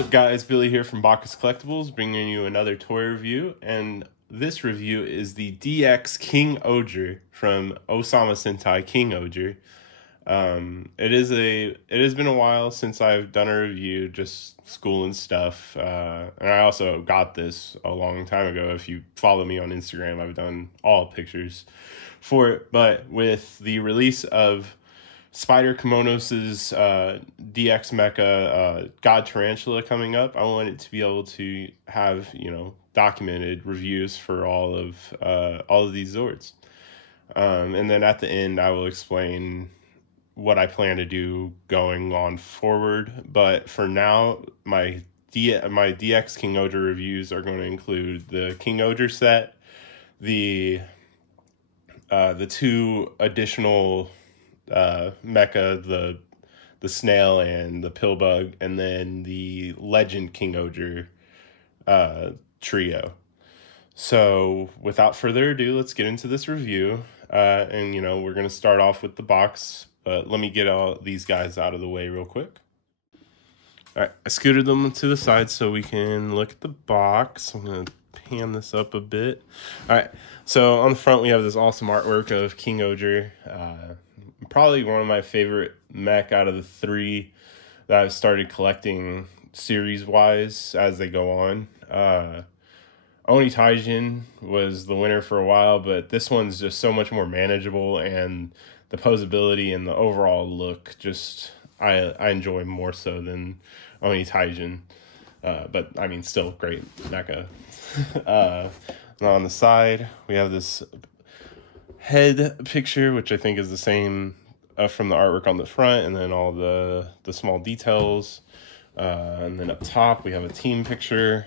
What's up guys, Billy here from Bacchus Collectibles, bringing you another toy review, and this review is the DX KingOhger from Ohsama Sentai KingOhger. It has been a while since I've done a review, just school and stuff, and I also got this a long time ago. If you follow me on Instagram, I've done all pictures for it, but with the release of Spider Kimonos' DX Mecha God Tarantula coming up, I wanted to be able to have, documented reviews for all of these Zords. And then at the end, I will explain what I plan to do going on forward. But for now, my DX KingOhger reviews are going to include the KingOhger set, the two additional mecha, the snail and the pill bug, and then the legend KingOhger trio. So without further ado, let's get into this review. And we're going to start off with the box, but let me get all these guys out of the way real quick. All right, I scooted them to the side so we can look at the box. I'm going to pan this up a bit. All right, so on the front we have this awesome artwork of KingOhger. Probably one of my favorite mech out of the three that I've started collecting series-wise as they go on. Oni Taijin was the winner for a while, but this one's just so much more manageable, and the posability and the overall look just I enjoy more so than Oni Taijin. But I mean, still great mecha. On the side we have this head picture, which I think is the same from the artwork on the front, and then all the small details. And then up top we have a team picture.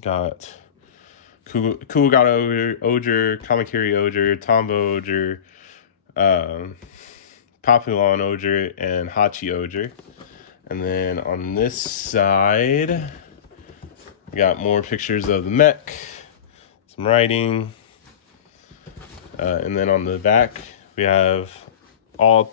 Got KingOhger, Kamakiri Ohger, Tombo Ohger, Papillon Ohger, and Hachi Ohger. And then on this side we got more pictures of the mech, some writing, and then on the back we have all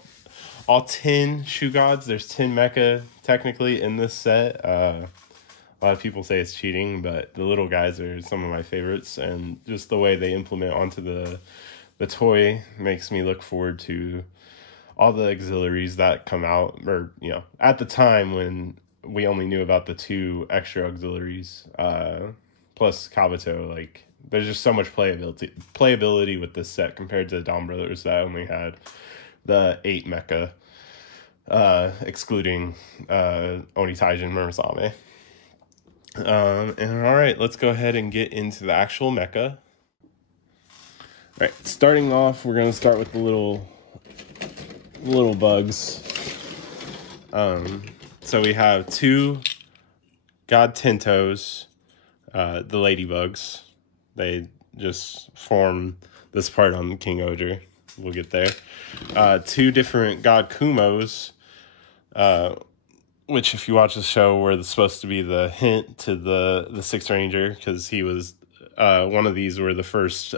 10 shoe gods. There's 10 mecha technically in this set. A lot of people say it's cheating, but the little guys are some of my favorites, and just the way they implement onto the toy makes me look forward to all the auxiliaries that come out, or at the time when we only knew about the 2 extra auxiliaries, plus Kabuto. Like, there's just so much playability with this set compared to the Dawn Brothers that only had the 8 mecha, excluding Oni Taijin Murasame. And all right, let's go ahead and get into the actual mecha. All right, starting off, we're gonna start with the little bugs. So we have 2 God Tentos, the ladybugs. They just form this part on KingOhger. We'll get there. 2 different God Kumos, which, if you watch the show, were supposed to be the hint to the Sixth Ranger, because he was one of these were the first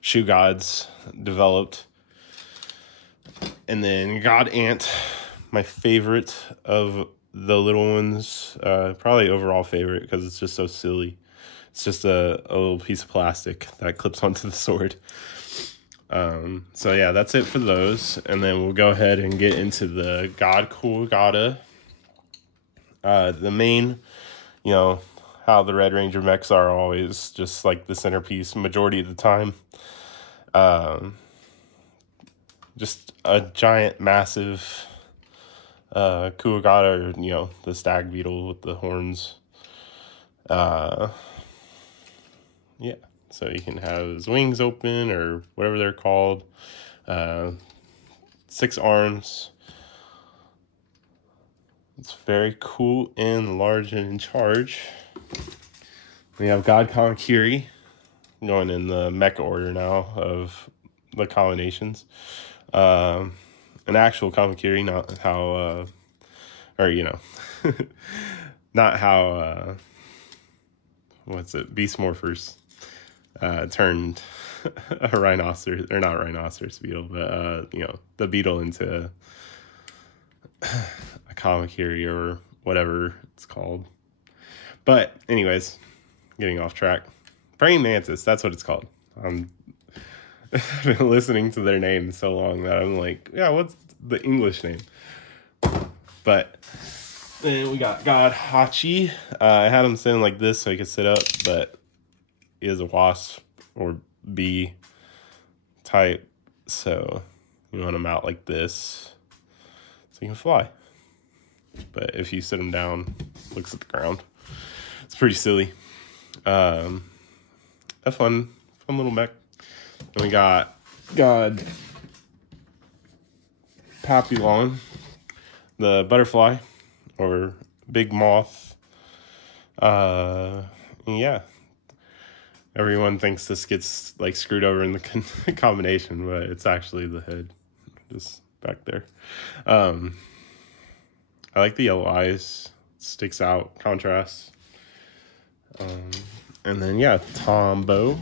shoe gods developed. And then God Ant, my favorite of the little ones, probably overall favorite because it's just so silly. It's just a little piece of plastic that clips onto the sword. So yeah, that's it for those. And then we'll go ahead and get into the God KingOhger. The main, how the Red Ranger mechs are always just like the centerpiece majority of the time. Just a giant, massive KingOhger, or, the stag beetle with the horns. Yeah, so you can have his wings open, or whatever they're called. 6 arms. It's very cool and large and in charge. We have God Kamakiri, going in the mecha order now of the combinations. An actual Kamakiri, not how, not how, Beast Morphers turned a rhinoceros, or not rhinoceros beetle, but the beetle into a KingOhger or whatever it's called. But anyways, getting off track. Praying mantis, that's what it's called. I've been listening to their name so long that I'm like, yeah, what's the English name? But then we got God Hachi. I had him sitting like this so he could sit up, but he is a wasp or bee type, so you want him out like this so he can fly. But if you sit him down, looks at the ground. It's pretty silly. A fun little mech. And we got God Papillon, the butterfly or big moth. Yeah. Everyone thinks this gets like screwed over in the combination, but it's actually the head just back there. I like the yellow eyes. It sticks out, contrast. And then yeah, Tombo,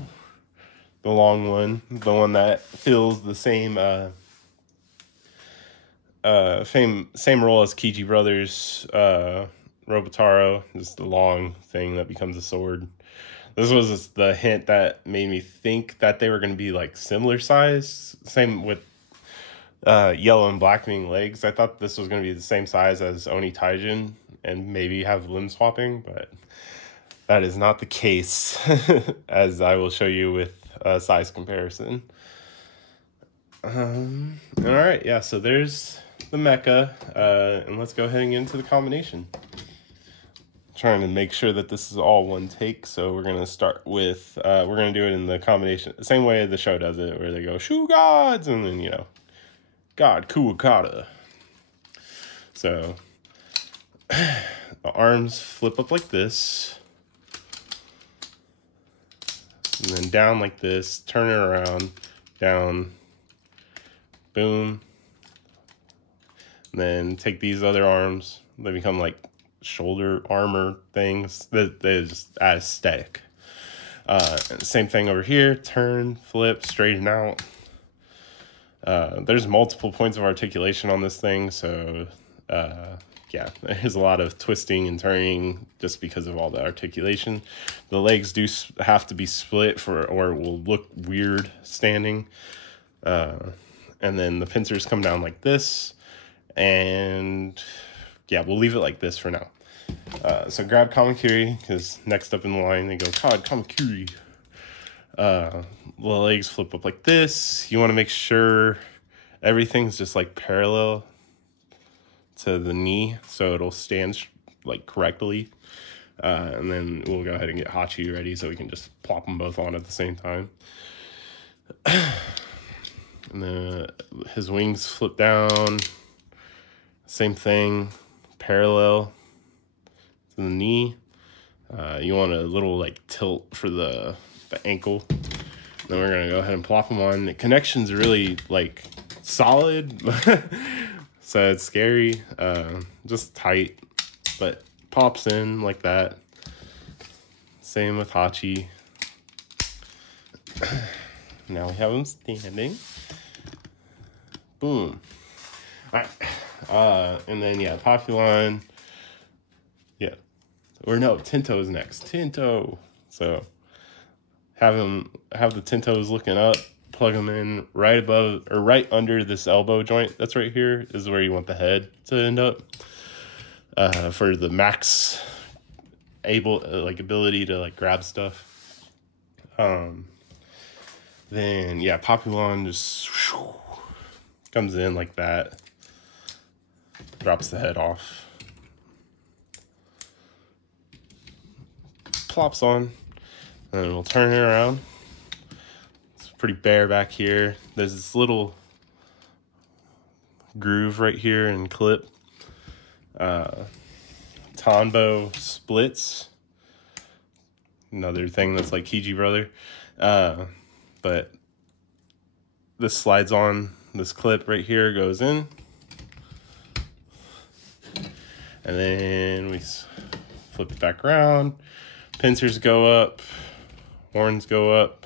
the long one, the one that fills the same same role as Kiji Brothers, Robotaro, just the long thing that becomes a sword. This was the hint that made me think that they were going to be like similar size. Same with yellow and black being legs. I thought this was going to be the same size as Oni Taijin and maybe have limb swapping, but that is not the case, as I will show you with a size comparison. All right, yeah, so there's the mecha, and let's go ahead and get into the combination. Trying to make sure that this is all one take, so we're going to start with, we're going to do it in the combination, the same way the show does it, where they go, Shu Gods, and then, you know, God Kuwakata. So, the arms flip up like this, and then down like this, turn it around, down, boom, and then take these other arms, they become like shoulder armor things. They're just aesthetic. Same thing over here, turn, flip, straighten out. There's multiple points of articulation on this thing, so yeah, there's a lot of twisting and turning just because of all the articulation. The legs do have to be split or it will look weird standing. And then the pincers come down like this, and yeah, we'll leave it like this for now. So grab KingOhger, because next up in the line they go, God, KingOhger. The legs flip up like this. You want to make sure everything's just like parallel to the knee, so it'll stand like correctly. And then we'll go ahead and get Hachi ready so we can just plop them both on at the same time. And his wings flip down. Same thing, parallel to the knee. You want a little like tilt for the ankle. Then we're gonna go ahead and plop them on. The connection's really like solid, so it's scary. Just tight, but pops in like that. Same with Hachi. Now we have him standing. Boom. All right. And then yeah, Papillon. Yeah. Or no, Tinto's next. Tinto. So have the Tintos looking up, plug them in right above or right under this elbow joint that's right here is where you want the head to end up. For the max ability to like grab stuff. Then yeah, Papillon just comes in like that, drops the head off, plops on, and then we'll turn it around. It's pretty bare back here. There's this little groove right here and clip. Tombo splits, another thing that's like Kiji Brother, but this slides on. This clip right here goes in, and then we flip it back around. Pincers go up, horns go up.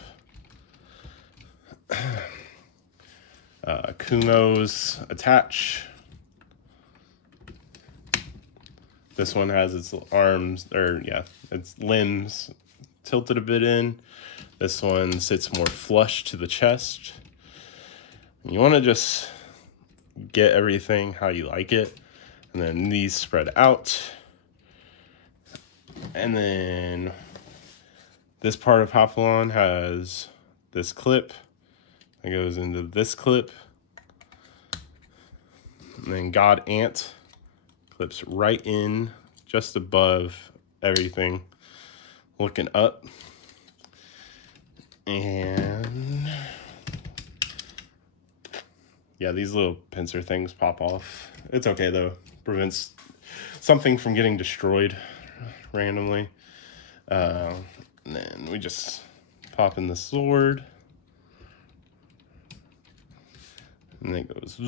Kumos attach. This one has its arms, or yeah, its limbs tilted a bit in. This one sits more flush to the chest. You want to just get everything how you like it. And then these spread out. And then this part of Papillon has this clip that goes into this clip. And then God Ant clips right in just above everything, looking up. And yeah, these little pincer things pop off. It's okay though. Prevents something from getting destroyed randomly. And then we just pop in the sword. And then it goes.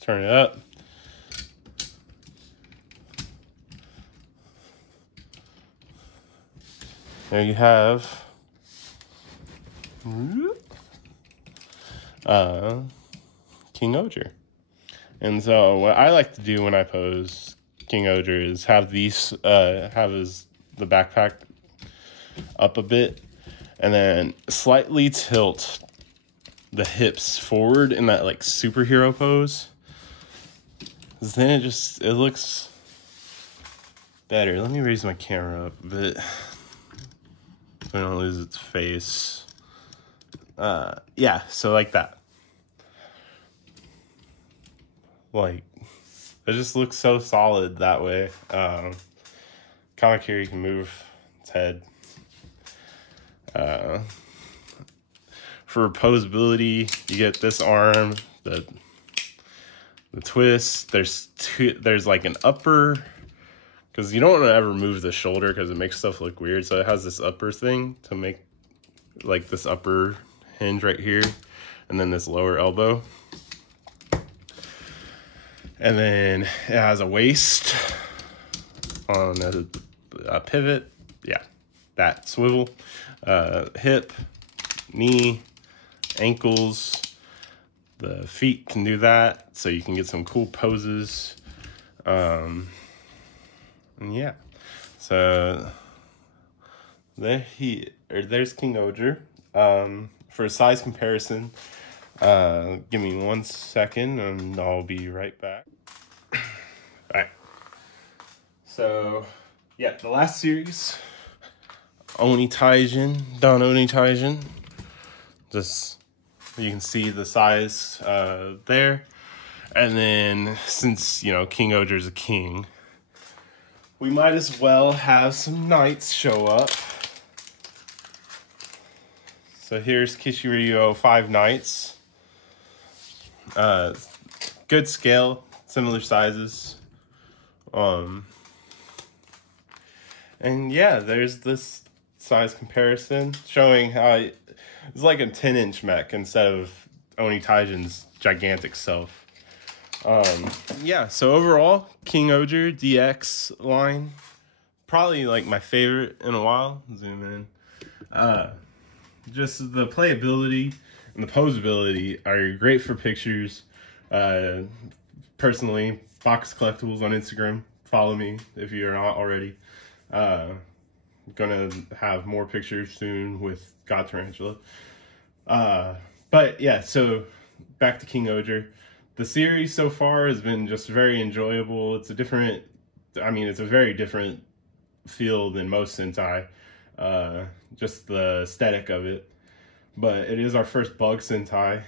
Turn it up. There you have KingOhger. And so what I like to do when I pose KingOhger is have these the backpack up a bit and then slightly tilt the hips forward in that like superhero pose. 'Cause then it looks better. Let me raise my camera up a bit so I don't lose its face. Yeah, so like that. Like, it just looks so solid that way. KingOhger, you can move its head. For posability, you get this arm, the twist. There's like an upper, because you don't want to ever move the shoulder because it makes stuff look weird. So it has this upper thing to make like this upper hinge right here, and then this lower elbow. And then it has a waist on a pivot. Yeah, that swivel. Hip, knee, ankles. The feet can do that, so you can get some cool poses. And yeah, so there's KingOhger. For a size comparison, give me 1 second and I'll be right back. Alright, so yeah, the last series, Onitaijin, Don Onitaijin, just you can see the size there. And then since KingOhger is a king, we might as well have some knights show up. So here's Kishiryu 5 knights. Good scale, similar sizes. And yeah, there's this size comparison showing how it's like a 10-inch mech instead of Onitaijin's gigantic self. Yeah, so overall, KingOhger DX line, probably like my favorite in a while. Zoom in. Just the playability and the posability are great for pictures. Personally, Box Collectibles on Instagram. Follow me if you're not already. Gonna have more pictures soon with God Tarantula. But yeah, so back to KingOhger. The series so far has been just very enjoyable. It's a very different feel than most Sentai. Just the aesthetic of it. But it is our first bug Sentai.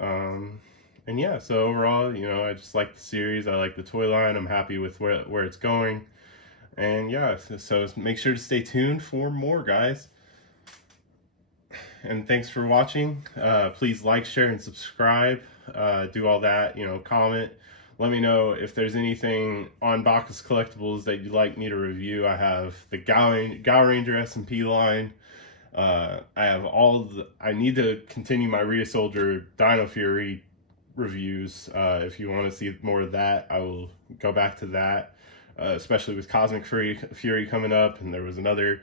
And yeah, so overall, I just like the series. I like the toy line. I'm happy with where it's going. And yeah, so make sure to stay tuned for more, guys. And thanks for watching. Please like, share, and subscribe. Do all that, comment. Let me know if there's anything on Box Collectibles that you'd like me to review. I have the Gao Ranger SMP line. I have I need to continue my Rita Soldier Dino Fury reviews. If you want to see more of that, I will go back to that. Especially with Cosmic Fury coming up, and there was another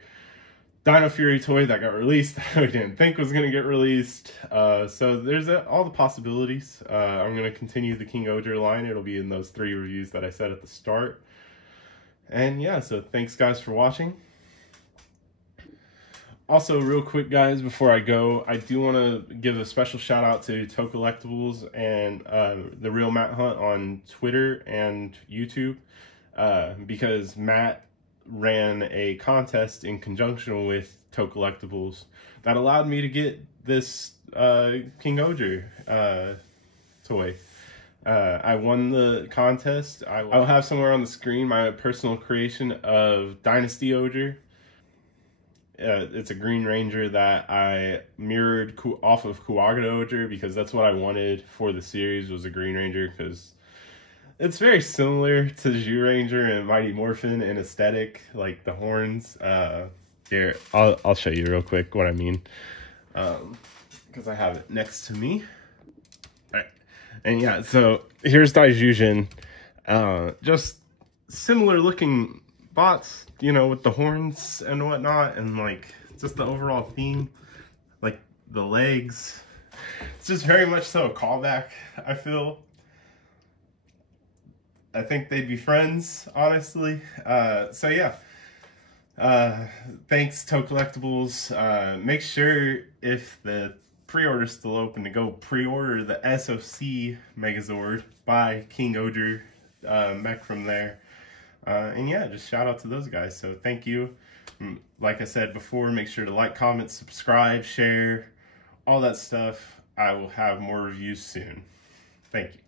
Dino Fury toy that got released that we didn't think was going to get released. So there's all the possibilities. I'm going to continue the KingOhger line. It'll be in those 3 reviews that I said at the start. And yeah, so thanks guys for watching. Also, real quick guys, before I go, I do want to give a special shout out to To Collectibles and The Real Matt Hunt on Twitter and YouTube, because Matt ran a contest in conjunction with To Collectibles that allowed me to get this KingOhger toy. I won the contest. I'll have somewhere on the screen my personal creation of Dynasty Ohger. It's a Green Ranger that I mirrored off of KingOhger Ohger, because that's what I wanted for the series, was a Green Ranger, because it's very similar to Zyuranger and Mighty Morphin in aesthetic, like the horns. Here, I'll show you real quick what I mean, because I have it next to me. All right. And yeah, so here's Daijujin. Just similar looking bots, you know, with the horns and whatnot, and like just the overall theme, like the legs. It's just very much so a callback, I feel. I think they'd be friends, honestly. So yeah, thanks To Collectibles. Make sure, if the pre-order's still open, to go pre-order the SOC Megazord by KingOhger mech from there. And yeah, just shout out to those guys. So thank you. Like I said before, make sure to like, comment, subscribe, share, all that stuff. I will have more reviews soon. Thank you.